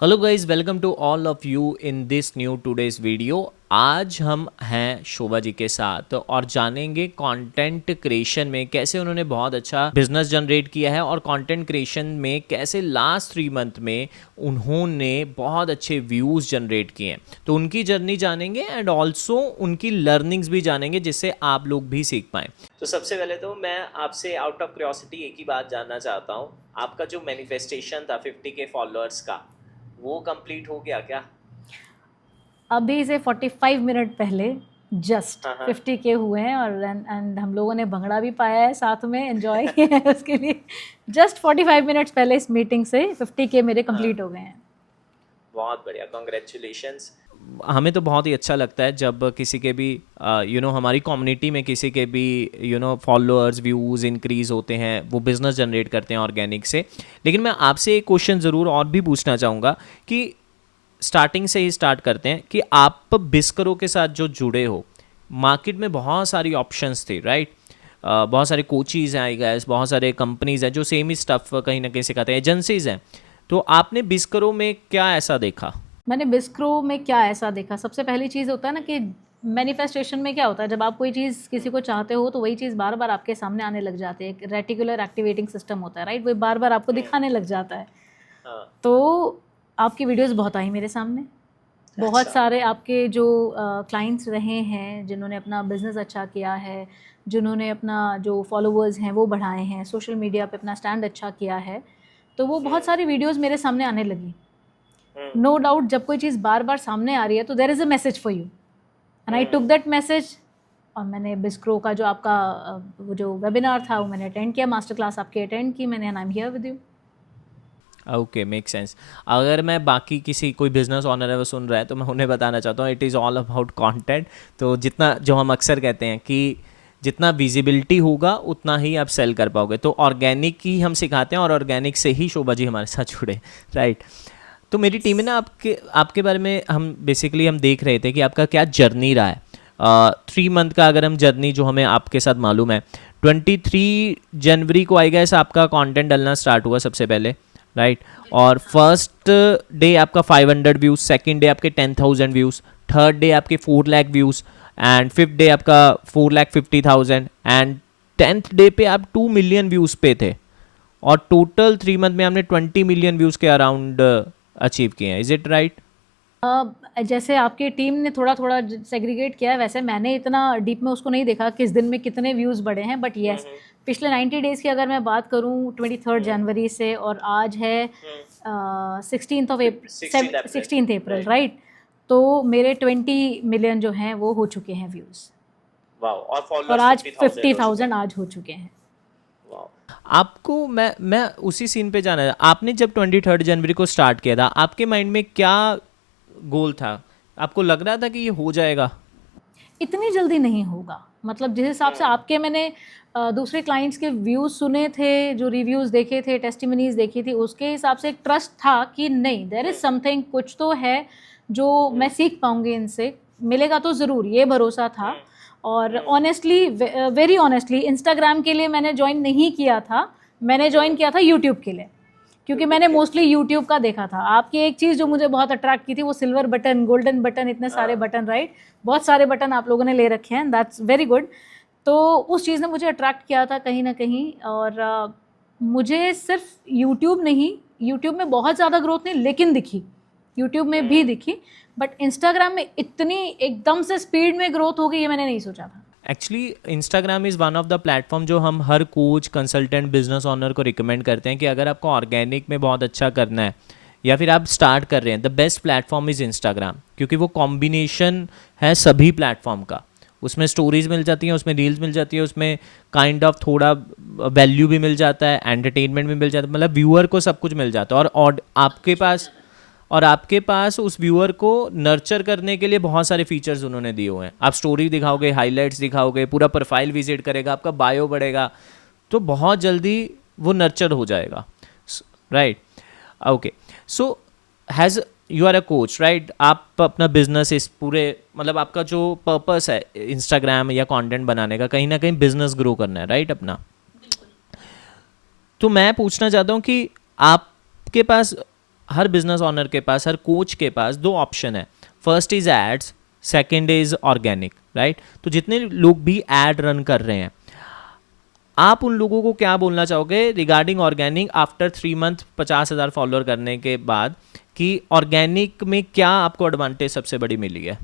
Hello guys, welcome to all of you in this new today's video. आज हम हैं शोभा जी के साथ और जानेंगे कंटेंट क्रिएशन में कैसे उन्होंने बहुत अच्छा बिजनेस जनरेट किया है और कंटेंट क्रिएशन में कैसे लास्ट 3 मंथ में उन्होंने बहुत अच्छे व्यूज़ जनरेट किए हैं। तो उनकी जर्नी जानेंगे एंड ऑल्सो उनकी लर्निंग्स भी जानेंगे जिससे आप लोग भी सीख पाएँ। तो सबसे पहले तो मैं आपसे आउट ऑफ क्यूरियोसिटी एक ही बात जानना चाहता हूँ, आपका जो मैनिफेस्टेशन था 50K फॉलोअर्स का, वो कंप्लीट हो गया क्या? अभी से 45 मिनट पहले जस्ट हाँ हाँ 50K हुए हैं और एंड हम लोगों ने भंगड़ा भी पाया है, साथ में एंजॉय किया है उसके लिए। जस्ट 45 मिनट्स पहले इस मीटिंग से 50K मेरे हाँ, कंप्लीट हो गए हैं। बहुत बढ़िया, कॉन्ग्रेचुलेशंस। हमें तो बहुत ही अच्छा लगता है जब किसी के भी हमारी कम्युनिटी में किसी के भी फॉलोअर्स व्यूज़ इंक्रीज़ होते हैं, वो बिज़नेस जनरेट करते हैं ऑर्गेनिक से। लेकिन मैं आपसे एक क्वेश्चन ज़रूर और भी पूछना चाहूँगा कि स्टार्टिंग से ही स्टार्ट करते हैं कि आप बिस्करो के साथ जो जुड़े हो, मार्केट में बहुत सारी ऑप्शंस थी, राइट? बहुत सारे कोचीज़ हैं, आई गेस बहुत सारे कंपनीज़ हैं जो सेम ही स्टफ़ कहीं ना कहीं सिखाते हैं, एजेंसीज़ हैं। तो आपने बिस्करो में क्या ऐसा देखा? मैंने बिस्क्रो में क्या ऐसा देखा, सबसे पहली चीज़ होता है ना कि मैनिफेस्टेशन में क्या होता है, जब आप कोई चीज़ किसी को चाहते हो तो वही चीज़ बार बार आपके सामने आने लग जाती है। एक रेटिकुलर एक्टिवेटिंग सिस्टम होता है, राइट? वो बार बार आपको दिखाने लग जाता है। हाँ। तो आपकी वीडियोस बहुत आई मेरे सामने। बहुत अच्छा। सारे आपके जो क्लाइंट्स रहे हैं जिन्होंने अपना बिज़नेस अच्छा किया है, जिन्होंने अपना जो फॉलोवर्स हैं वो बढ़ाए हैं, सोशल मीडिया पे अपना स्टैंड अच्छा किया है, तो वो बहुत सारी वीडियोस मेरे सामने आने लगी। नो डाउट जब कोई चीज़ बार बार सामने आ रही है तो there is a message for you and I took that message. और मैंने बिस्क्रो का जो आपका वो जो वेबिनार था वो मैंने अटेंड किया, मास्टर क्लास आपकी अटेंड की मैंने, and I am here with you. Okay, make sense. अगर मैं बाकी किसी कोई बिजनेस ऑनर है वो सुन रहा है तो मैं उन्हें बताना चाहता हूँ, it is all about content. तो जितना जो हम अक्सर कहते हैं कि जितना विजिबिलिटी होगा उतना ही आप सेल कर पाओगे, तो ऑर्गेनिक ही हम सिखाते हैं और ऑर्गेनिक से ही शोभा जी हमारे साथ जुड़े, राइट? तो मेरी टीम में ना आपके आपके बारे में हम देख रहे थे कि आपका क्या जर्नी रहा है। 3 मंथ का अगर हम जर्नी जो हमें आपके साथ मालूम है, 23 जनवरी को आई गेस आपका कंटेंट डलना स्टार्ट हुआ सबसे पहले, राइट? और फर्स्ट डे आपका 500 व्यूज़, सेकंड डे आपके 10,000 व्यूज़, थर्ड डे आपके 4 lakh views, and fifth day आपका 4,50,000, एंड 10th डे पे आप 2 मिलियन व्यूज़ पे थे। और टोटल 3 मंथ में हमने 20 मिलियन व्यूज़ के अराउंड अचीव किए हैं। Is it right? जैसे आपकी टीम ने थोड़ा थोड़ा सेग्रीगेट किया है, वैसे मैंने इतना डीप में उसको नहीं देखा किस दिन में कितने व्यूज़ बढ़े हैं, बट येस पिछले 90 डेज़ की अगर मैं बात करूँ 23 जनवरी से और आज है 16 अप्रैल, राइट? तो मेरे 20 मिलियन जो हैं वो हो चुके हैं व्यूज़, वाओ, और और फॉलोअर्स आज 50,000 हो चुके 50,000 हैं। आज हो चुके हैं। वाओ। आपको मैं उसी सीन पे जाना है, आपने जब 23 जनवरी को स्टार्ट किया था आपके माइंड में क्या गोल था? आपको लग रहा था कि ये हो जाएगा? इतनी जल्दी नहीं होगा, मतलब जिस हिसाब से आपके मैंने दूसरे क्लाइंट्स के व्यूज़ सुने थे, जो रिव्यूज़ देखे थे, टेस्टिमनीज देखी थी, उसके हिसाब से एक ट्रस्ट था कि नहीं, देयर इज़ समथिंग, कुछ तो है जो मैं सीख पाऊंगी इनसे, मिलेगा तो ज़रूर, ये भरोसा था। और ऑनेस्टली, वेरी ऑनेस्टली, इंस्टाग्राम के लिए मैंने ज्वाइन नहीं किया था, मैंने ज्वाइन किया था यूट्यूब के लिए, क्योंकि मैंने मोस्टली यूट्यूब का देखा था। आपकी एक चीज़ जो मुझे बहुत अट्रैक्ट की थी वो सिल्वर बटन, गोल्डन बटन, इतने सारे बटन, राइट? बहुत सारे बटन आप लोगों ने ले रखे हैं, दैट्स वेरी गुड। तो उस चीज़ ने मुझे अट्रैक्ट किया था कहीं ना कहीं। और मुझे सिर्फ यूट्यूब नहीं, यूट्यूब में बहुत ज़्यादा ग्रोथ नहीं लेकिन दिखी, यूट्यूब में भी दिखी, बट इंस्टाग्राम में इतनी एकदम से स्पीड में ग्रोथ होगी ये मैंने नहीं सोचा था। Actually Instagram is one of the platform जो हम हर कोच, कंसल्टेंट, बिजनेस ओनर को रिकमेंड करते हैं कि अगर आपको ऑर्गेनिक में बहुत अच्छा करना है या फिर आप स्टार्ट कर रहे हैं, the best platform is Instagram, क्योंकि वो कॉम्बिनेशन है सभी प्लेटफॉर्म का। उसमें स्टोरीज मिल जाती हैं, उसमें रील्स मिल जाती है, उसमें काइंड ऑफ थोड़ा वैल्यू भी मिल जाता है, एंटरटेनमेंट भी मिल जाता है, मतलब व्यूअर को सब कुछ मिल जाता है। और आपके पास उस व्यूअर को नर्चर करने के लिए बहुत सारे फीचर्स उन्होंने दिए हुए हैं। आप स्टोरी दिखाओगे, हाइलाइट्स दिखाओगे, पूरा प्रोफाइल विजिट करेगा, आपका बायो बढ़ेगा, तो बहुत जल्दी वो नर्चर हो जाएगा, right? Okay, so has you are a coach, right? आप अपना बिजनेस इस पूरे, मतलब आपका जो पर्पस है इंस्टाग्राम या कंटेंट बनाने का, कहीं ना कहीं बिजनेस ग्रो करना है, राइट, अपना। तो मैं पूछना चाहता हूँ कि आपके पास हर बिजनेस ऑनर के पास, हर कोच के पास दो ऑप्शन है. First is ads, second is organic, right? तो जितने लोग भी एड रन कर रहे हैं, आप उन लोगों को क्या बोलना चाहोगे regarding organic after 3 month 50,000 follower करने के बाद, कि ऑर्गेनिक में क्या आपको एडवांटेज सबसे बड़ी मिली है?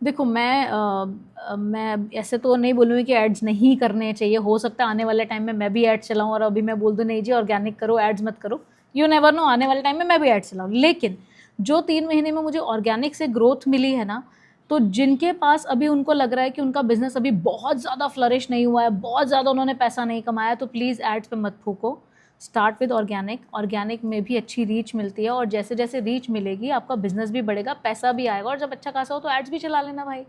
देखो मैं ऐसे तो नहीं बोलूँगी कि एड्स नहीं करने चाहिए. हो सकता है आने वाले टाइम में मैं भी एड्स चलाऊँ और अभी मैं बोल दूँ नहीं जी ऑर्गेनिक करो, एड्स मत करो. यू नेवर नो, आने वाले टाइम में मैं भी एड्स चलाऊँ. लेकिन जो 3 महीने में मुझे ऑर्गेनिक से ग्रोथ मिली है ना, तो जिनके पास अभी उनको लग रहा है कि उनका बिजनेस अभी बहुत ज़्यादा फ्लरिश नहीं हुआ है, बहुत ज़्यादा उन्होंने पैसा नहीं कमाया, तो प्लीज़ एड्स पे मत फूको. Start with organic. ऑर्गेनिक में भी अच्छी रीच मिलती है, और जैसे जैसे रीच मिलेगी आपका बिजनेस भी बढ़ेगा, पैसा भी आएगा, और जब अच्छा खासा हो तो एड्स भी चला लेना भाई.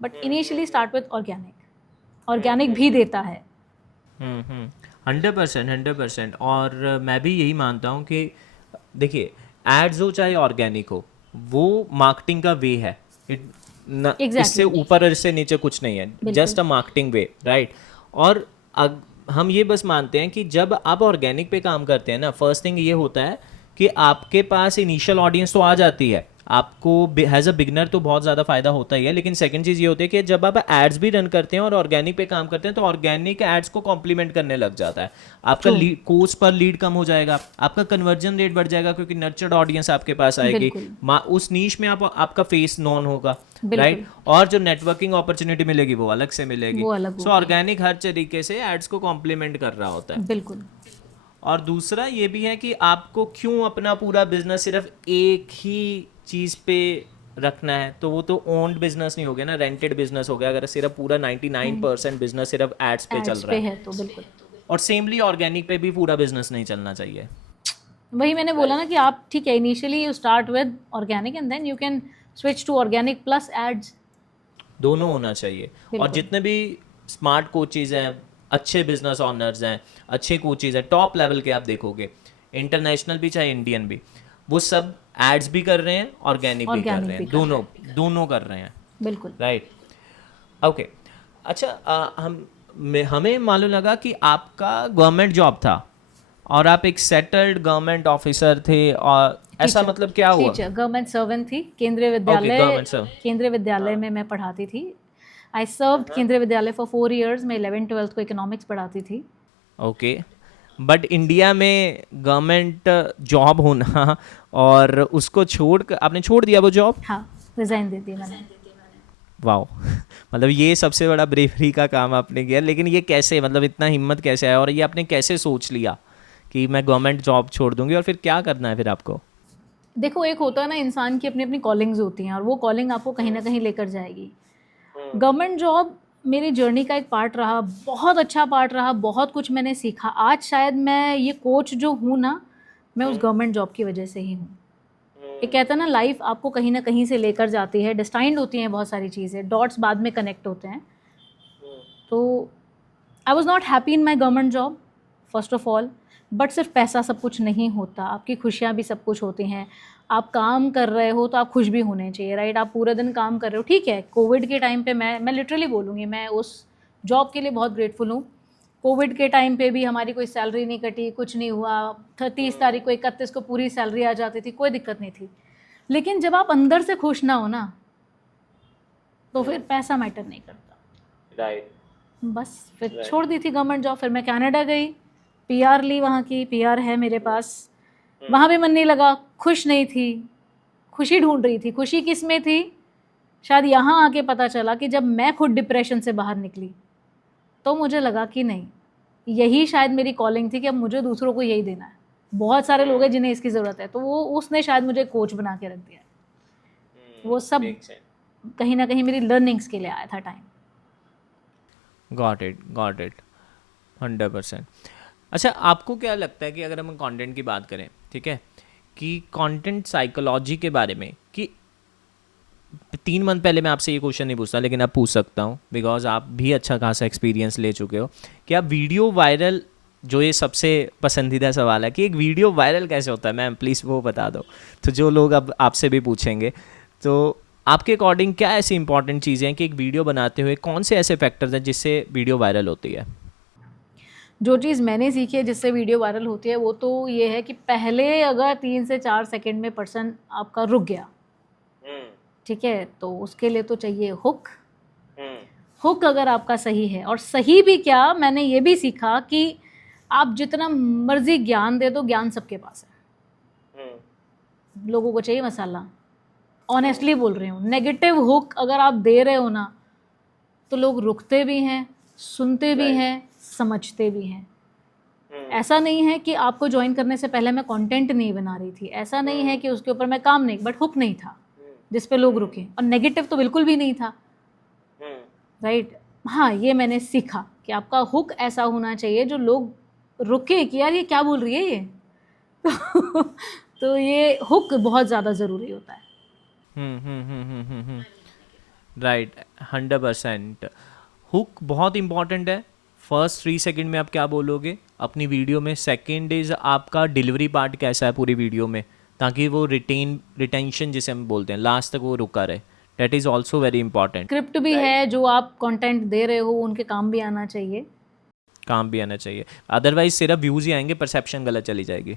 But initially start with organic. Organic भी देता है. 100%, 100%. और मैं भी यही मानता हूँ कि देखिए, एड्स हो चाहे ऑर्गेनिक हो, वो मार्केटिंग का वे है. इससे ऊपर और इससे नीचे कुछ नहीं है, just a marketing way, right? और हम ये बस मानते हैं कि जब आप ऑर्गेनिक पे काम करते हैं ना, फर्स्ट थिंग ये होता है कि आपके पास इनिशियल ऑडियंस तो आ जाती है, आपको एज अ बिगनर तो बहुत ज़्यादा फायदा होता ही है. लेकिन सेकंड चीज़ ये होती है कि जब आप एड्स भी रन करते हैं और ऑर्गेनिक पे काम करते हैं, तो ऑर्गेनिक एड्स को कॉम्प्लीमेंट करने लग जाता है. आपका कोस्ट पर लीड कम हो जाएगा, आपका कन्वर्जन रेट बढ़ जाएगा, क्योंकि नर्चर्ड ऑडियंस आपके पास आएगी, उस नीश में आपका फेस नॉन होगा, राइट? और जो नेटवर्किंग अपॉर्चुनिटी मिलेगी वो अलग से मिलेगी. सो ऑर्गेनिक हर तरीके से एड्स को कॉम्प्लीमेंट कर रहा होता है. बिल्कुल. और दूसरा ये भी है कि आपको क्यों अपना पूरा बिजनेस सिर्फ एक ही चीज़ पे रखना है. तो वो तो ओन्ड बिजनेस नहीं हो गया ना, रेंटेड बिजनेस हो गया, अगर सिर्फ पूरा 99% बिजनेस सिर्फ एड्स पे चल रहा है. तो बिल्कुल. और सेमली ऑर्गेनिक पे भी पूरा बिजनेस नहीं चलना चाहिए. वही मैंने बोला ना कि आप ठीक है, initially you start with organic and then you can switch to organic plus ads. दोनों होना चाहिए. और जितने भी स्मार्ट कोचेज हैं, अच्छे बिजनेस ऑनर्स हैं, अच्छे कोचेज हैं, टॉप लेवल के आप देखोगे, इंटरनेशनल भी चाहे इंडियन भी, वो सब एड्स भी कर रहे हैं, ऑर्गेनिक भी कर रहे हैं, दोनों कर रहे हैं. बिल्कुल. राइट. ओके. अच्छा, हमें मालूम लगा कि आपका गवर्नमेंट जॉब था और आप एक सेटल्ड गवर्नमेंट ऑफिसर थे, और ऐसा मतलब क्या हुआ? गवर्नमेंट सर्वेंट थी. केंद्रीय विद्यालय में मैं पढ़ाती थी. आई सर्व्ड केंद्रीय विद्यालय फॉर 4 years. मैं 11th-12th को इकोनॉमिक्स पढ़ाती थी. ओके. बट इंडिया में गवर्नमेंट जॉब होना और उसको आपने छोड़ दिया वो जॉब? हाँ, रिजाइन दे दी मैंने. वाओ. मतलब ये सबसे बड़ा ब्रेवरी का काम आपने किया. लेकिन ये कैसे, मतलब इतना हिम्मत कैसे आया, और ये आपने कैसे सोच लिया कि मैं गवर्नमेंट जॉब छोड़ दूंगी, और फिर क्या करना है फिर आपको? देखो, एक होता है ना, इंसान की अपनी अपनी कॉलिंग्स होती हैं, और वो कॉलिंग आपको कहीं ना कहीं लेकर जाएगी. गवर्नमेंट जॉब मेरी जर्नी का एक पार्ट रहा, बहुत अच्छा पार्ट रहा, बहुत कुछ मैंने सीखा. आज शायद मैं ये कोच जो हूँ ना, मैं उस गवर्नमेंट जॉब की वजह से ही हूँ. ये कहता है ना, लाइफ आपको कहीं ना कहीं से लेकर जाती है, डिस्टाइंड होती हैं बहुत सारी चीज़ें, डॉट्स बाद में कनेक्ट होते हैं. तो I was not happy in my government job first of all. But सिर्फ पैसा सब कुछ नहीं होता, आपकी खुशियाँ भी सब कुछ होती हैं. आप काम कर रहे हो तो आप खुश भी होने चाहिए, राइट? आप पूरे दिन काम कर रहे हो, ठीक है. कोविड के टाइम पे मैं लिटरली बोलूँगी, मैं उस जॉब के लिए बहुत ग्रेटफुल हूँ. कोविड के टाइम पे भी हमारी कोई सैलरी नहीं कटी, कुछ नहीं हुआ. 30 तारीख को 31 को पूरी सैलरी आ जाती थी, कोई दिक्कत नहीं थी. लेकिन जब आप अंदर से खुश ना हो ना, तो फिर पैसा मैटर नहीं करता. राइट. बस फिर छोड़ दी थी गवर्नमेंट जॉब. फिर मैं कनाडा गई, PR ली, वहाँ की PR है मेरे पास. वहाँ भी मन नहीं लगा, खुश नहीं थी, खुशी ढूंढ रही थी. खुशी किस में थी? शायद यहाँ आके पता चला कि जब मैं खुद डिप्रेशन से बाहर निकली, तो मुझे लगा कि नहीं, यही शायद मेरी कॉलिंग थी कि अब मुझे दूसरों को यही देना है. बहुत सारे लोग हैं जिन्हें इसकी ज़रूरत है, तो वो उसने शायद मुझे कोच बना के रख दिया. वो सब कहीं ना कहीं मेरी लर्निंग्स के लिए आया था टाइम. Got it 100%. अच्छा, आपको क्या लगता है कि अगर हम कंटेंट की बात करें, ठीक है, कि कंटेंट साइकोलॉजी के बारे में, कि 3 मंथ पहले मैं आपसे ये क्वेश्चन नहीं पूछता, लेकिन अब पूछ सकता हूँ, बिकॉज आप भी अच्छा खासा एक्सपीरियंस ले चुके हो, कि आप वीडियो वायरल, जो ये सबसे पसंदीदा सवाल है कि एक वीडियो वायरल कैसे होता है, मैम प्लीज़ वो बता दो. तो जो लोग अब आपसे भी पूछेंगे, तो आपके अकॉर्डिंग क्या ऐसी इंपॉर्टेंट चीज़ें हैं कि एक वीडियो बनाते हुए कौन से ऐसे फैक्टर्स हैं जिससे वीडियो वायरल होती है? जो चीज़ मैंने सीखी है जिससे वीडियो वायरल होती है वो तो ये है कि पहले अगर 3 से 4 सेकंड में पर्सन आपका रुक गया, ठीक है, तो उसके लिए तो चाहिए हुक। हुक अगर आपका सही है, और सही भी क्या, मैंने ये भी सीखा कि आप जितना मर्जी ज्ञान दे दो, ज्ञान सबके पास है, लोगों को चाहिए मसाला। ऑनेस्टली बोल रही हूँ, नेगेटिव हुक अगर आप दे रहे हो ना तो लोग रुकते भी हैं, सुनते भी हैं, समझते भी हैं। ऐसा नहीं है कि आपको ज्वाइन करने से पहले मैं कंटेंट नहीं बना रही थी, ऐसा नहीं है कि उसके ऊपर मैं काम नहीं, बट हुक नहीं था जिस पे लोग रुके, और नेगेटिव तो बिल्कुल भी नहीं था, राइट। हाँ, ये मैंने सीखा कि आपका हुक ऐसा होना चाहिए जो लोग रुके कि यार ये क्या बोल रही है ये। तो ये हुक बहुत ज़्यादा ज़रूरी होता है। राइट, 100%। हुक बहुत इंपॉर्टेंट है। फर्स्ट 3 सेकंड में आप क्या बोलोगे अपनी वीडियो में, सेकंड इज आपका डिलीवरी पार्ट कैसा है पूरी वीडियो में, ताकि वो रिटेंशन जिसे हम बोलते हैं, लास्ट तक वो रुका रहे। That is also very important. Script भी है, जो आप कंटेंट दे रहे हो उनके काम भी आना चाहिए, काम भी आना चाहिए, अदरवाइज सिर्फ व्यूज़ ही आएंगे, परसेप्शन गलत चली जाएगी।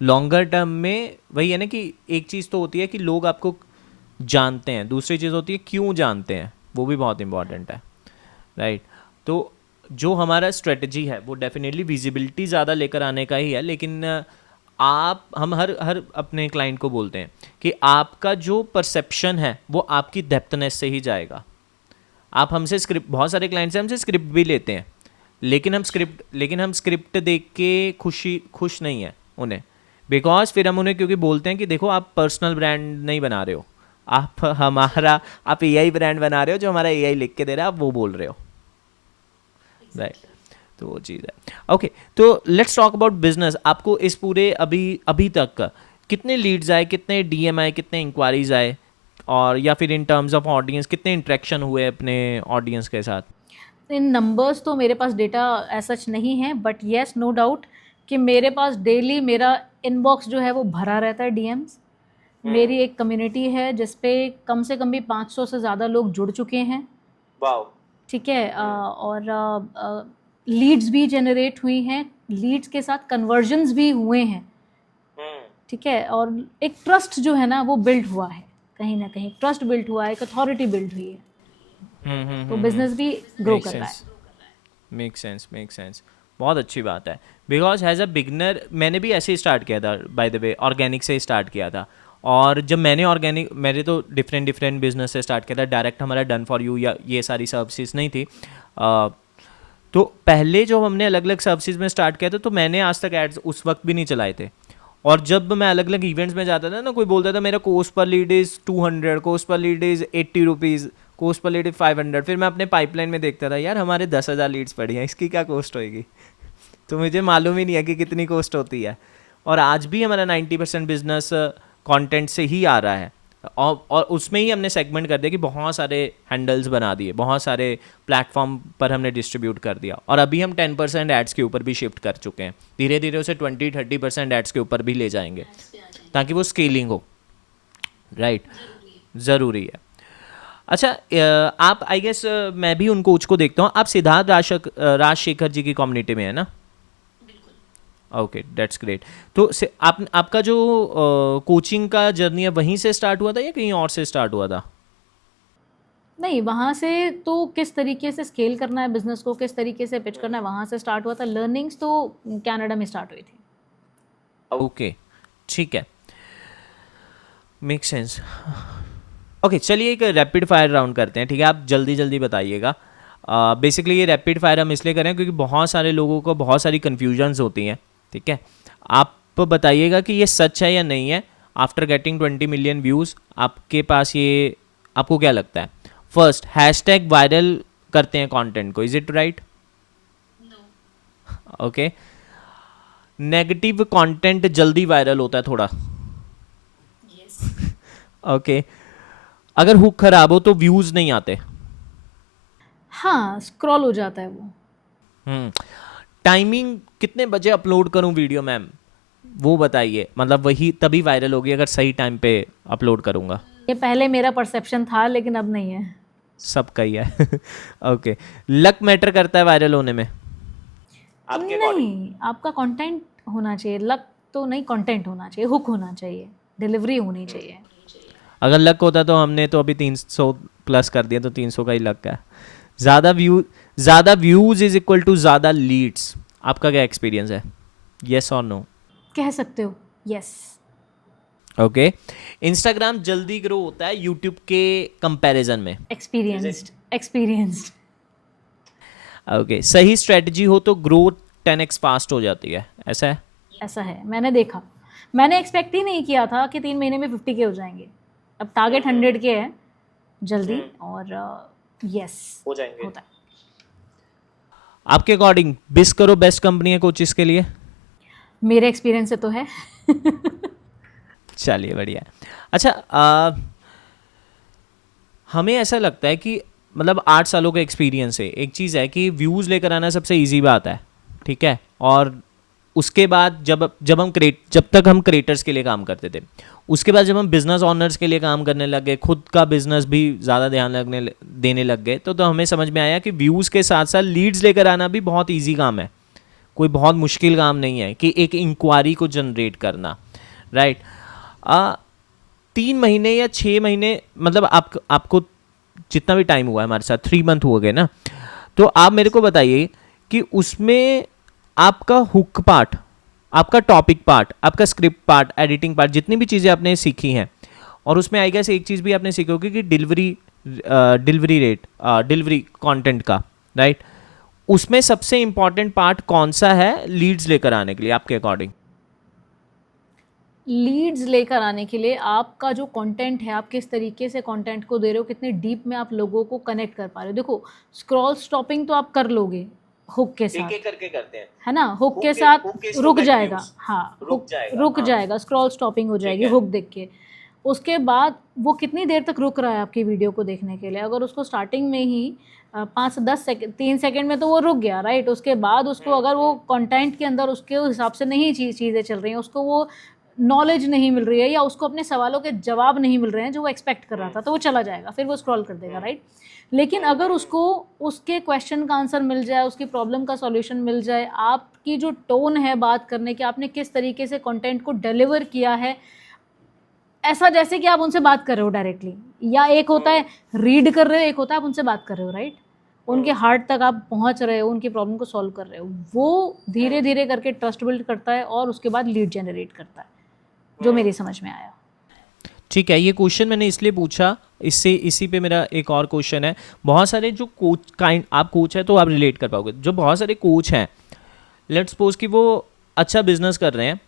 लॉन्गर टर्म में वही है ना कि एक चीज़ तो होती है कि लोग आपको जानते हैं, दूसरी चीज़ होती है क्यों जानते हैं, वो भी बहुत इंपॉर्टेंट है, राइट। तो जो हमारा स्ट्रेटजी है वो डेफिनेटली विजिबिलिटी ज़्यादा लेकर आने का ही है, लेकिन हम हर हर अपने क्लाइंट को बोलते हैं कि आपका जो परसेप्शन है वो आपकी डेप्थनेस से ही जाएगा। आप हमसे स्क्रिप्ट, बहुत सारे क्लाइंट्स हमसे स्क्रिप्ट भी लेते हैं, लेकिन हम स्क्रिप्ट देख के खुश नहीं है उन्हें, बिकॉज फिर हम उन्हें क्योंकि बोलते हैं कि देखो आप पर्सनल ब्रांड नहीं बना रहे हो, आप एआई ब्रांड बना रहे हो, जो हमारा एआई लिख के दे रहा है आप वो बोल रहे हो, राइट। तो वो चीज़ है। ओके, तो लेट्स टॉक अबाउट बिजनेस। आपको इस पूरे अभी तक कितने लीड्स आए, कितने डीएम आए, कितने इंक्वायरीज आए, और या फिर इन टर्म्स ऑफ ऑडियंस कितने इंटरेक्शन हुए अपने ऑडियंस के साथ? इन नंबर्स तो मेरे पास डेटा ऐसा सच नहीं है, बट येस, नो डाउट कि मेरे पास डेली मेरा इनबॉक्स जो है वो भरा रहता है डीएम्स। मेरी एक कम्युनिटी है जिस पे कम से कम भी 500 से ज़्यादा लोग जुड़ चुके हैं, वाओ। ठीक है। और लीड्स भी जनरेट हुई हैं, लीड्स के साथ कन्वर्जन्स भी हुए हैं, ठीक है। और एक ट्रस्ट जो है ना वो बिल्ड हुआ है, कहीं ना कहीं ट्रस्ट बिल्ड हुआ है, एक अथॉरिटी बिल्ड हुई है, तो बिजनेस भी ग्रो कर रहा है। Make sense. बहुत अच्छी बात है, बिकॉज एज अ बिगनर मैंने भी ऐसे ही स्टार्ट किया था, बाय द वे ऑर्गेनिक से ही स्टार्ट किया था। और जब मैंने तो डिफरेंट बिजनेस से स्टार्ट किया था, डायरेक्ट हमारा डन फॉर यू या ये सारी सर्विसेज नहीं थी। तो पहले जो हमने अलग अलग सर्विसेज में स्टार्ट किया था, तो मैंने आज तक एड्स उस वक्त भी नहीं चलाए थे। और जब मैं अलग अलग इवेंट्स में जाता था ना, कोई बोलता था मेरा कोस्ट पर लीड इज़ 200, कोस्ट पर लीड इज़ 80 रुपीज़, कोस्ट पर लीड इज़ 500। फिर मैं अपने पाइपलाइन में देखता था, यार हमारे 10,000 लीड्स पड़ी हैं, इसकी क्या कोस्ट होएगी? तो मुझे मालूम ही नहीं है कि कितनी कोस्ट होती है। और आज भी हमारा 90% बिजनेस कंटेंट से ही आ रहा है, और उसमें ही हमने सेगमेंट कर दिया कि बहुत सारे हैंडल्स बना दिए, बहुत सारे प्लेटफॉर्म पर हमने डिस्ट्रीब्यूट कर दिया, और अभी हम 10% एड्स के ऊपर भी शिफ्ट कर चुके हैं। धीरे धीरे उसे 20-30% एड्स के ऊपर भी ले जाएंगे, ताकि वो स्केलिंग हो, राइट। ज़रूरी है। अच्छा, आप आई गेस मैं भी उन कोच को देखता हूँ, आप सिद्धार्थ राजशेखर जी की कम्युनिटी में है ना? Okay, that's great. तो आपका जो कोचिंग का जर्नी है वहीं से स्टार्ट हुआ था या कहीं और से स्टार्ट हुआ था? नहीं, वहाँ से तो किस तरीके से स्केल करना है बिजनेस को, किस तरीके से पिच करना है, वहाँ से स्टार्ट हुआ था। लर्निंग्स तो कनाडा में स्टार्ट हुई थी। ओके, ठीक है, मेक सेंस। ओके, चलिए एक रैपिड फायर राउंड करते हैं, ठीक है? आप जल्दी जल्दी बताइएगा। बेसिकली ये रैपिड फायर हम इसलिए करें क्योंकि बहुत सारे लोगों को बहुत सारी कन्फ्यूजन्स होती हैं, ठीक है? आप बताइएगा कि ये सच है या नहीं है। आफ्टर गेटिंग 20 मिलियन व्यूज़ आपके पास ये, आपको क्या लगता है? फर्स्ट, हैशटैग वायरल करते हैं कंटेंट को, is it right? Okay. Negative content जल्दी वायरल होता है थोड़ा? ओके। अगर हुक खराब हो तो व्यूज़ नहीं आते? हाँ, स्क्रॉल हो जाता है वो। टाइमिंग कितने बजे अपलोड करूं वीडियो मैम, वो बताइए, मतलब वही तभी वायरल होगी अगर सही टाइम पे अपलोड करूंगा। ये पहले मेरा परसेप्शन था, लेकिन अब नहीं है। सबका ही है। ओके। लक मैटर करता है वायरल होने में? आपके अकॉर्डिंग? नहीं, आपका कंटेंट होना चाहिए, लक तो नहीं, कंटेंट होना चाहिए, हुक होना चाहिए, डिलीवरी होनी चाहिए। अगर लक होता तो हमने तो अभी 300 प्लस कर दिया, तो 300 का ही लक है। ज़्यादा व्यूज इज इक्वल टू ज़्यादा लीड्स। आपका क्या एक्सपीरियंस है, येस और नो? कह सकते हो, यस। ओके। इंस्टाग्राम जल्दी ग्रो होता है यूट्यूब के कंपैरिजन में? एक्सपीरियंस्ड। ओके। सही स्ट्रेटजी हो तो ग्रोथ 10x फास्ट हो जाती है, ऐसा है? ऐसा है, मैंने देखा। मैंने एक्सपेक्ट ही नहीं किया था कि 3 महीने में 50 के हो जाएंगे। अब टारगेट 100 के है जल्दी, और यस हो जाएंगे। होता है। आपके अकॉर्डिंग बिस करो बेस्ट कंपनी है कोचिस के लिए? मेरे एक्सपीरियंस से तो है। चलिए बढ़िया। अच्छा, हमें ऐसा लगता है कि मतलब 8 सालों का एक्सपीरियंस है, एक चीज़ है कि व्यूज़ लेकर आना सबसे इजी बात है, ठीक है। और उसके बाद जब तक हम क्रिएटर्स के लिए काम करते थे, उसके बाद जब हम बिजनेस ऑनर्स के लिए काम करने लग गए, खुद का बिजनेस भी ज़्यादा ध्यान देने लग गए, तो हमें समझ में आया कि व्यूज़ के साथ साथ लीड्स लेकर आना भी बहुत ईजी काम है, कोई बहुत मुश्किल काम नहीं है कि एक इंक्वायरी को जनरेट करना, राइट। 3 महीने या 6 महीने, मतलब आपको जितना भी टाइम हुआ है हमारे साथ, 3 मंथ हो गए ना, तो आप मेरे को बताइए कि उसमें आपका हुक पार्ट, आपका टॉपिक पार्ट, आपका स्क्रिप्ट पार्ट, एडिटिंग पार्ट, जितनी भी चीज़ें आपने सीखी हैं, और उसमें आई गेस एक चीज़ भी आपने सीखी होगी कि डिलीवरी कंटेंट का, राइट। उसमें सबसे इंपॉर्टेंट पार्ट कौन सा है लीड्स लेकर आने के लिए आपके अकॉर्डिंग? लीड्स लेकर आने के लिए आपका जो कंटेंट है, आप किस तरीके से कंटेंट को दे रहे हो, कितने डीप में आप लोगों को कनेक्ट कर पा रहे हो। देखो, स्क्रॉल स्टॉपिंग तो आप कर लोगे हुक के साथ, एक करके करते हैं, है ना, हुक के साथ रुक जाएगा, हाँ, रुक जाएगा, स्क्रॉल स्टॉपिंग हो जाएगी हुक देख के। उसके बाद वो कितनी देर तक रुक रहा है आपकी वीडियो को देखने के लिए? अगर उसको स्टार्टिंग में ही 5 से 10 सेकंड, 3 सेकंड में तो वो रुक गया, राइट। उसके बाद उसको अगर वो कंटेंट के अंदर उसके हिसाब से नहीं चीज़ें चल रही हैं, उसको वो नॉलेज नहीं मिल रही है, या उसको अपने सवालों के जवाब नहीं मिल रहे हैं जो वो एक्सपेक्ट कर रहा था, तो वो चला जाएगा, फिर वो स्क्रॉल कर देगा, राइट। लेकिन अगर उसको उसके क्वेश्चन का आंसर मिल जाए, उसकी प्रॉब्लम का सॉल्यूशन मिल जाए, आपकी जो टोन है बात करने की, आपने किस तरीके से कंटेंट को डिलीवर किया है, ऐसा जैसे कि आप उनसे बात कर रहे हो डायरेक्टली, या एक होता है रीड कर रहे हो, एक होता है आप उनसे बात कर रहे हो, राइट। उनके हार्ट तक आप पहुंच रहे हो, उनकी प्रॉब्लम को सॉल्व कर रहे हो, वो धीरे धीरे करके ट्रस्ट बिल्ड करता है और उसके बाद लीड जनरेट करता है, जो मेरी समझ में आया। ठीक है, ये क्वेश्चन मैंने इसलिए पूछा, इसी पे मेरा एक और क्वेश्चन है। बहुत सारे जो आप कोच है तो आप रिलेट कर पाओगे, जो बहुत सारे कोच हैं, लेट्स सपोज कि वो अच्छा बिजनेस कर रहे हैं,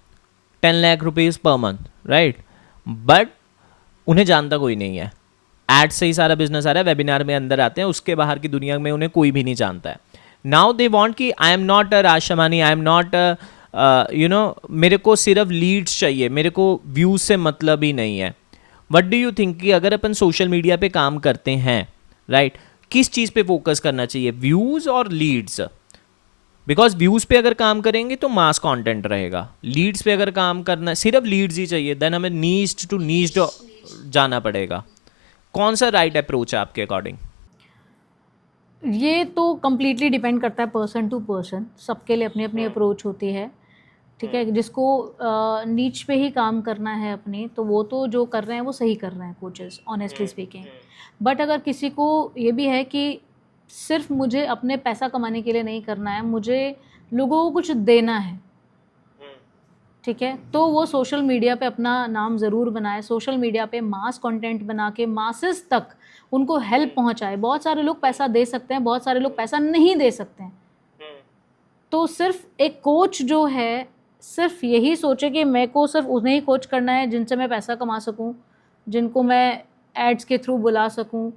10 lakh rupees per month, right, but उन्हें जानता कोई नहीं है, एड से ही सारा बिजनेस आ रहा है, वेबिनार में अंदर आते हैं, उसके बाहर की दुनिया में उन्हें कोई भी नहीं जानता है। नाउ दे वांट कि आई एम नॉट अ राशमानी, आई एम नॉट मेरे को सिर्फ लीड्स चाहिए, मेरे को व्यूज से मतलब ही नहीं है। व्हाट डू यू थिंक कि अगर अपन सोशल मीडिया पे काम करते हैं, राइट, किस चीज़ पे फोकस करना चाहिए, व्यूज और लीड्स? बिकॉज व्यूज पे अगर काम करेंगे तो मास कंटेंट रहेगा, लीड्स पे अगर काम करना, सिर्फ लीड्स ही चाहिए, देन हमें नीस्ट टू नीस्ट जाना पड़ेगा। कौन सा राइट अप्रोच है आपके अकॉर्डिंग? ये तो कम्प्लीटली डिपेंड करता है पर्सन टू पर्सन, सबके लिए अपनी अपनी अप्रोच होती है, ठीक है। जिसको नीच पे ही काम करना है अपनी, तो वो तो जो कर रहे हैं वो सही कर रहे हैं कोचेस, ऑनेस्टली स्पीकिंग। बट अगर किसी को ये भी है कि सिर्फ मुझे अपने पैसा कमाने के लिए नहीं करना है, मुझे लोगों को कुछ देना है, ठीक है, तो वो सोशल मीडिया पे अपना नाम ज़रूर बनाए, सोशल मीडिया पे मास कंटेंट बना के मासेस तक उनको हेल्प पहुंचाए। बहुत सारे लोग पैसा दे सकते हैं, बहुत सारे लोग पैसा नहीं दे सकते हैं, तो सिर्फ एक कोच जो है सिर्फ यही सोचे कि मेरे को सिर्फ उन्हें ही कोच करना है जिनसे मैं पैसा कमा सकूं, जिनको मैं एड्स के थ्रू बुला सकूं।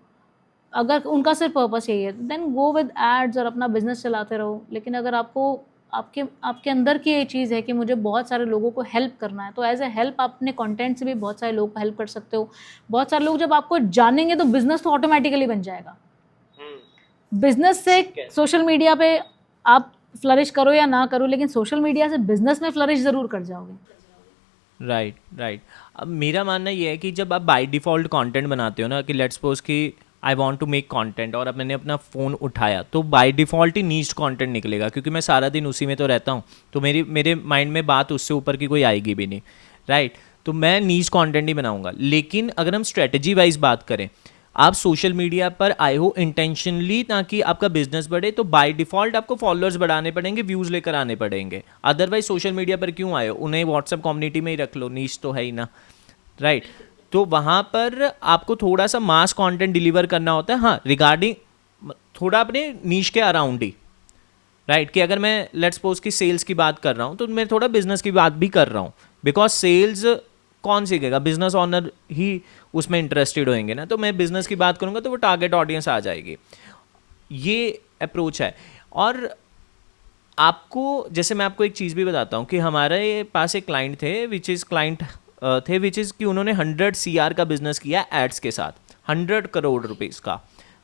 अगर उनका सिर्फ पर्पस यही है, देन गो विद एड्स और अपना बिजनेस चलाते रहो। लेकिन अगर आपको आपके आपके अंदर की ये चीज़ है कि मुझे बहुत सारे लोगों को हेल्प करना है, तो एज ए हेल्प आप अपने कंटेंट से भी बहुत सारे लोगों को हेल्प कर सकते हो। बहुत सारे लोग जब आपको जानेंगे तो बिजनेस तो ऑटोमेटिकली बन जाएगा। बिजनेस से सोशल मीडिया पे आप फ्लरिश करो या ना करो, लेकिन सोशल मीडिया से बिजनेस में फ्लरिश ज़रूर कर जाओगे। राइट। अब मेरा मानना ये है कि जब आप बाय डिफ़ॉल्ट कंटेंट बनाते हो ना, कि लेट्स सपोज कि I want to make content, और अब मैंने अपना फ़ोन उठाया, तो बाय डिफ़ॉल्ट ही नीच्ड कॉन्टेंट निकलेगा, क्योंकि मैं सारा दिन उसी में तो रहता हूँ, तो मेरे माइंड में बात उससे ऊपर की कोई आएगी भी नहीं, राइट। तो मैं नीच कंटेंट ही बनाऊंगा। लेकिन अगर हम स्ट्रेटजी वाइज बात करें, आप सोशल मीडिया पर आए हो इंटेंशनली ताकि आपका बिजनेस बढ़े, तो बाय डिफॉल्ट आपको फॉलोअर्स बढ़ाने पड़ेंगे, व्यूज़ लेकर आने पड़ेंगे। अदरवाइज सोशल मीडिया पर क्यों आए हो, उन्हें व्हाट्सएप कम्युनिटी में ही रख लो, नीच तो है ही ना, राइट। तो वहाँ पर आपको थोड़ा सा मास कंटेंट डिलीवर करना होता है, हाँ, रिगार्डिंग थोड़ा अपने नीच के अराउंड ही, राइट। कि अगर मैं लेट्स सपोज की सेल्स की बात कर रहा हूँ, तो मैं थोड़ा बिजनेस की बात भी कर रहा हूँ, बिकॉज सेल्स कौन सीखेगा, बिजनेस ओनर ही उसमें इंटरेस्टेड होंगे ना, तो मैं बिजनेस की बात करूंगा तो वो टारगेट ऑडियंस आ जाएगी। ये अप्रोच है। और आपको, जैसे मैं आपको एक चीज़ भी बताता हूँ कि हमारे पास एक क्लाइंट थे विच इज़ कि उन्होंने 100 CR का बिजनेस किया एड्स के साथ, 100 करोड़ रुपीज़ का,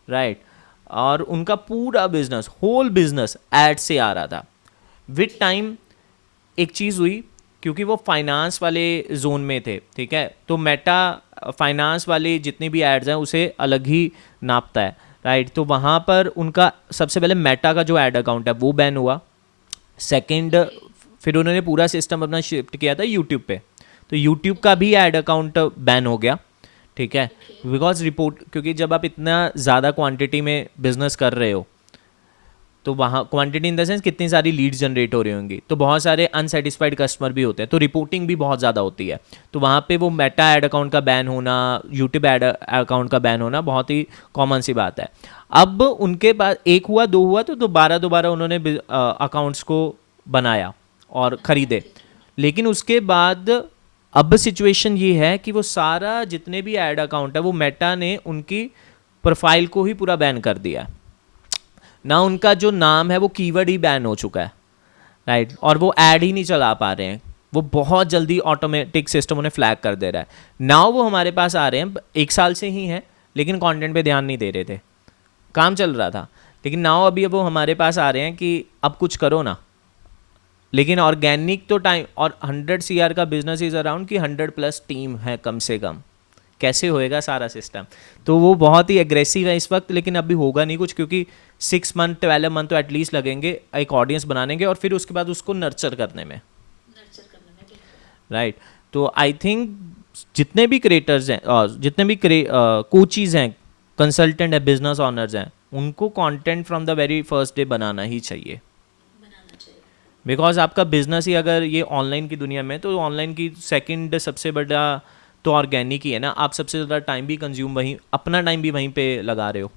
राइट। और उनका पूरा बिजनेस, होल बिजनेस एड से आ रहा था। विद टाइम एक चीज़ हुई, क्योंकि वो फाइनेंस वाले जोन में थे, ठीक है, तो मेटा फाइनेंस वाले जितने भी एड्स हैं उसे अलग ही नापता है, राइट। तो वहाँ पर उनका सबसे पहले मेटा का जो एड अकाउंट है वो बैन हुआ। सेकंड, फिर उन्होंने पूरा सिस्टम अपना शिफ्ट किया था यूट्यूब पे, तो यूट्यूब का भी एड अकाउंट बैन हो गया, ठीक है। बिकॉज रिपोर्ट, क्योंकि जब आप इतना ज़्यादा क्वांटिटी में बिजनेस कर रहे हो, तो वहाँ क्वांटिटी इन द सेंस कितनी सारी लीड्स जनरेट हो रही होंगी, तो बहुत सारे अनसेटिस्फाइड कस्टमर भी होते हैं, तो रिपोर्टिंग भी बहुत ज़्यादा होती है। तो वहाँ पे वो मेटा एड अकाउंट का बैन होना, यूट्यूब एड अकाउंट का बैन होना बहुत ही कॉमन सी बात है। अब उनके पास एक हुआ, दो हुआ, तो दोबारा उन्होंने अकाउंट्स को बनाया और ख़रीदे। लेकिन उसके बाद अब सिचुएशन ये है कि वो सारा जितने भी एड अकाउंट है वो मेटा ने उनकी प्रोफाइल को ही पूरा बैन कर दिया है ना। उनका जो नाम है वो कीवर्ड ही बैन हो चुका है, राइट। और वो ऐड ही नहीं चला पा रहे हैं, वो बहुत जल्दी ऑटोमेटिक सिस्टम उन्हें फ्लैग कर दे रहा है। नाउ वो हमारे पास आ रहे हैं, 1 साल से ही हैं, लेकिन कंटेंट पे ध्यान नहीं दे रहे थे, काम चल रहा था। लेकिन नाउ अभी वो हमारे पास आ रहे हैं कि अब कुछ करो ना। लेकिन ऑर्गेनिक तो टाइम, और 100 CR का बिजनेस इज अराउंड कि 100+ टीम है कम से कम, कैसे होएगा सारा सिस्टम। तो वो बहुत ही एग्रेसिव है इस वक्त, लेकिन अभी होगा नहीं कुछ, क्योंकि 6 मंथ 12 मंथ तो एटलीस्ट लगेंगे एक ऑडियंस बनाने के, और फिर उसके बाद उसको नर्चर करने में, राइट। तो आई थिंक जितने भी क्रिएटर्स हैं और जितने भी कोचीज़ हैं, कंसल्टेंट है, बिजनेस ऑनर्स हैं, उनको content from the very first day बनाना ही चाहिए। बिकॉज आपका बिजनेस ही अगर ये ऑनलाइन की दुनिया में, तो ऑनलाइन की सेकंड सबसे बड़ा तो ऑर्गेनिक ही है ना। आप सबसे ज़्यादा टाइम भी कंज्यूम वहीं, अपना टाइम भी वहीं पे लगा रहे हो।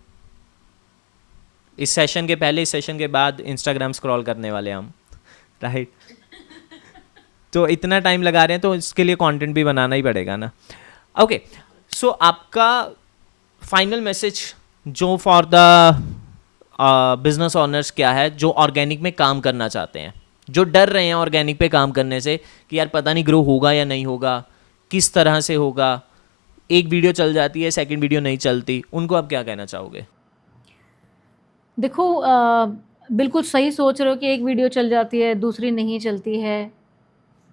इस सेशन के पहले, इस सेशन के बाद इंस्टाग्राम स्क्रॉल करने वाले हम, राइट। तो इतना टाइम लगा रहे हैं, तो इसके लिए कंटेंट भी बनाना ही पड़ेगा ना। ओके, सो आपका फाइनल मैसेज जो फॉर द बिजनेस ओनर्स क्या है, जो ऑर्गेनिक में काम करना चाहते हैं, जो डर रहे हैं ऑर्गेनिक पे काम करने से कि यार पता नहीं ग्रो होगा या नहीं होगा, किस तरह से होगा, एक वीडियो चल जाती है, सेकंड वीडियो नहीं चलती, उनको आप क्या कहना चाहोगे? देखो, बिल्कुल सही सोच रहे हो कि एक वीडियो चल जाती है, दूसरी नहीं चलती है।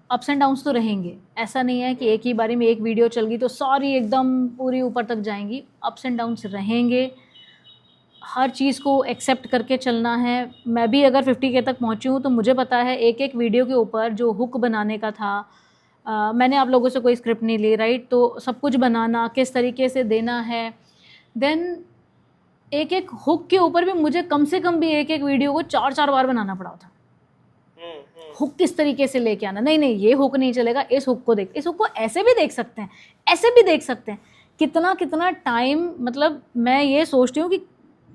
अप्स एंड डाउन्स तो रहेंगे, ऐसा नहीं है कि एक ही बारी में एक वीडियो चल गई तो सारी एकदम पूरी ऊपर तक जाएंगी। अप्स एंड डाउन्स रहेंगे, हर चीज़ को एक्सेप्ट करके चलना है। मैं भी अगर 50K तक पहुंची हूँ तो मुझे पता है एक एक वीडियो के ऊपर जो हुक बनाने का था, मैंने आप लोगों से कोई स्क्रिप्ट नहीं ली, राइट। तो सब कुछ बनाना, किस तरीके से देना है, देन एक एक हुक के ऊपर भी मुझे कम से कम भी एक एक वीडियो को 4-4 बार बनाना पड़ा था। हुक किस तरीके से लेके आना, नहीं नहीं ये हुक नहीं चलेगा, इस हुक को देख, इस हुक को ऐसे भी देख सकते हैं, ऐसे भी देख सकते हैं। कितना कितना टाइम, मतलब मैं ये सोचती हूँ कि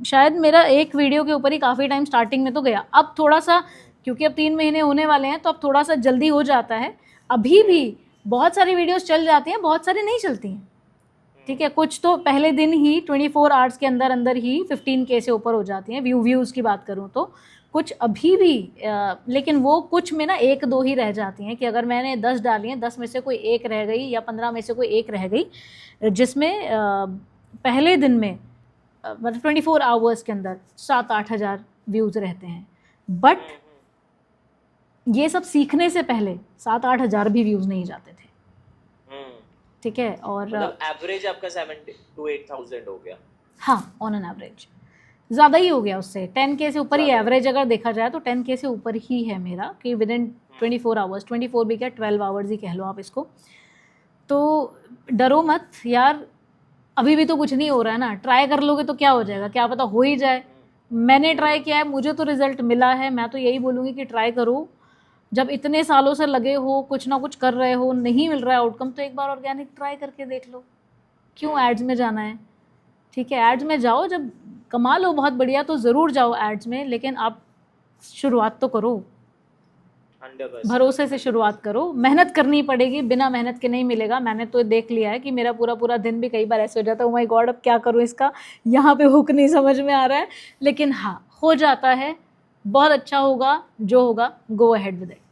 शायद मेरा एक वीडियो के ऊपर ही काफ़ी टाइम स्टार्टिंग में तो गया। अब थोड़ा सा, क्योंकि अब 3 महीने होने वाले हैं, तो अब थोड़ा सा जल्दी हो जाता है। अभी भी बहुत सारी वीडियोस चल जाती हैं, बहुत सारी नहीं चलती हैं, ठीक है। कुछ तो पहले दिन ही 24 आवर्स के अंदर अंदर ही 15K से ऊपर हो जाती हैं, व्यूज़ की बात करूँ तो। कुछ अभी भी लेकिन वो कुछ में ना 1-2 ही रह जाती हैं, कि अगर मैंने 10 डाली हैं, 10 में से कोई एक रह गई या 15 में से कोई एक रह गई, जिसमें पहले दिन में मतलब 24 आवर्स के अंदर 7-8 हज़ार व्यूज़ रहते हैं। बट ये सब सीखने से पहले 7-8 हज़ार भी व्यूज़ नहीं जाते थे, ठीक है। और मतलब एवरेज आपका 7 to 8,000 हो गया। हाँ, ऑन एन एवरेज ज़्यादा ही हो गया उससे, 10K से ऊपर ही एवरेज अगर देखा जाए तो 10K से ऊपर ही है मेरा, कि विद इन 24 आवर्स, 24 भी क्या 12 आवर्स ही कह लो आप इसको। तो डरो मत यार, अभी भी तो कुछ नहीं हो रहा है ना, ट्राई कर लोगे तो क्या हो जाएगा, क्या पता हो ही जाए। मैंने ट्राई किया है, मुझे तो रिजल्ट मिला है, मैं तो यही बोलूँगी कि ट्राई करो। जब इतने सालों से लगे हो, कुछ ना कुछ कर रहे हो, नहीं मिल रहा है आउटकम, तो एक बार ऑर्गेनिक ट्राई करके देख लो, क्यों एड्स में जाना है। ठीक है, एड्स में जाओ, जब कमा लो बहुत बढ़िया तो ज़रूर जाओ एड्स में, लेकिन आप शुरुआत तो करो, 100%। भरोसे से शुरुआत करो। मेहनत करनी पड़ेगी, बिना मेहनत के नहीं मिलेगा। मैंने तो देख लिया है कि मेरा पूरा पूरा दिन भी कई बार ऐसे हो जाता है, ओ माय गॉड अब क्या करूँ इसका, यहाँ पे हुक नहीं समझ में आ रहा है, लेकिन हाँ हो जाता है, बहुत अच्छा होगा, जो होगा गो अहेड विद इट।